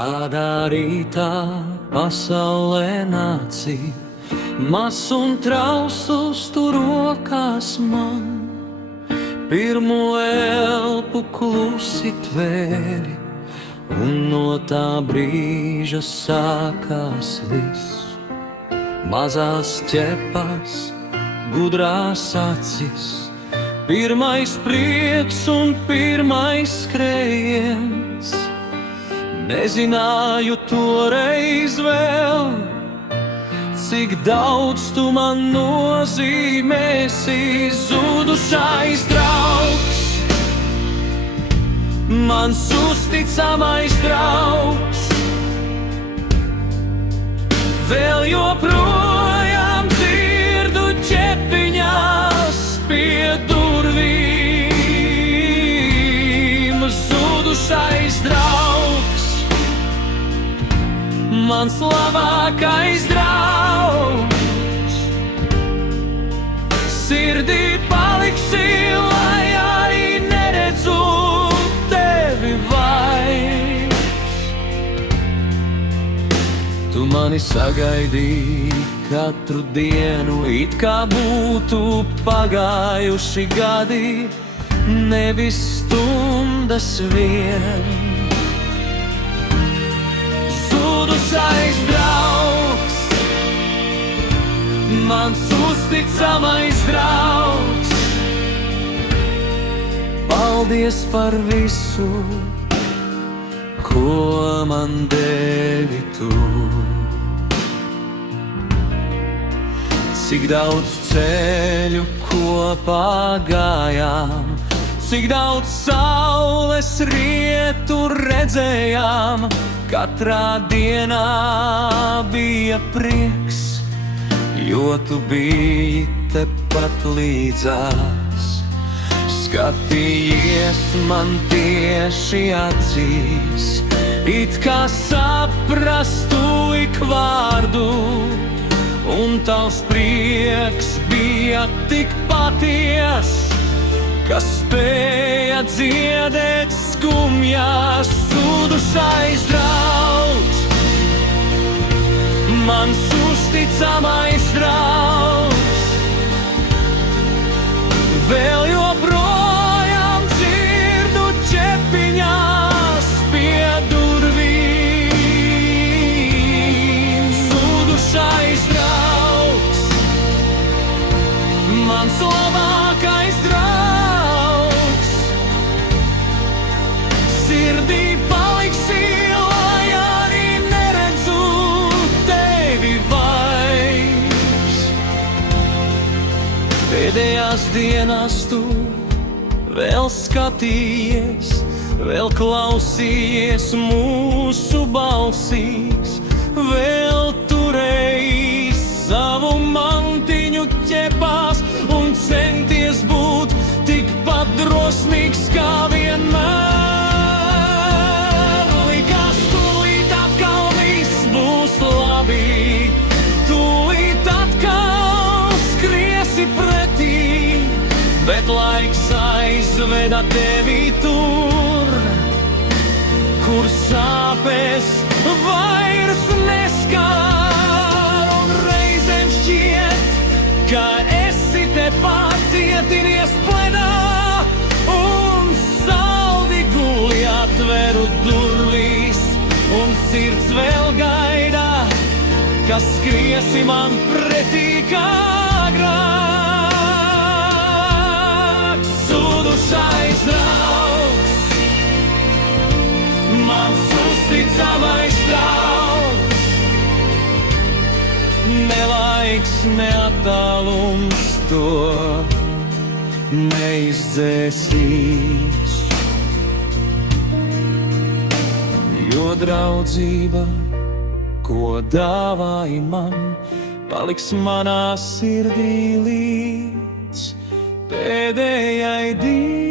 Kādā rītā pasaulē nāci, mazs un trausls tu rokās man, pirmo elpu klusi tvēri, un no tā brīža sākās viss. Mazās ķepās, gudrās acis, pirmais prieks un pirmais skrējiens. Nezināju toreiz vēl, cik daudz tu man nozīmēsi. Zudušais draugs, mans uzticamais draugs, vēl joprojām dzirdu ķepiņās pie durvīm. Zudušais draugs, mans labākais draugs, sirdī paliksi, lai arī neredzu tevi vairs. Tu mani sagaidīji katru dienu, it kā būtu pagājuši gadi, nevis stundas vien. Zudušais draugs, mans uzticamais draugs, paldies par visu, ko man devi tu. Cik daudz ceļu kopā gājām, cik daudz saules rietu redzējām, katrā dienā bija prieks, jo tu biji tepat līdzās. Skatījies man tieši acīs, it kā saprastu ik vārdu, un tavs prieks bija tik paties, kas spēja dziedēt skumjās. Zudušais draugs, mans uzticamais draugs, vēl joprojām dzirdu ķepiņās pie durvīm. Zudušais draugs, mans labākais draugs, sirdī paliksi, lai arī neredzu tevi vairs. Pēdējās dienās tu vēl skatījies, vēl klausījies mūsu balsīs, vēl turēji savu mantiņu ķepās un centies būt tikpat drosmīgs kā vienmēr. Likās, tūlīt atkal viss būs labi, tūlīt atkal skriesi pretī, bet laiks aizveda tevi tur, kur sāpes vairs neskar. Un reizēm šķiet, ka esi tepat ietinies plenā, un saldi guli atveru durvīs, un sirds vēl gaida, kas skriesi man pretī kā agrāk. Zudušais draugs, mans uzticamais draugs, ne laiks, ne attālums to neizdzēsīs, jo draudzība, ko dāvāji man, paliks manā sirdī līdz pēdējai dienai.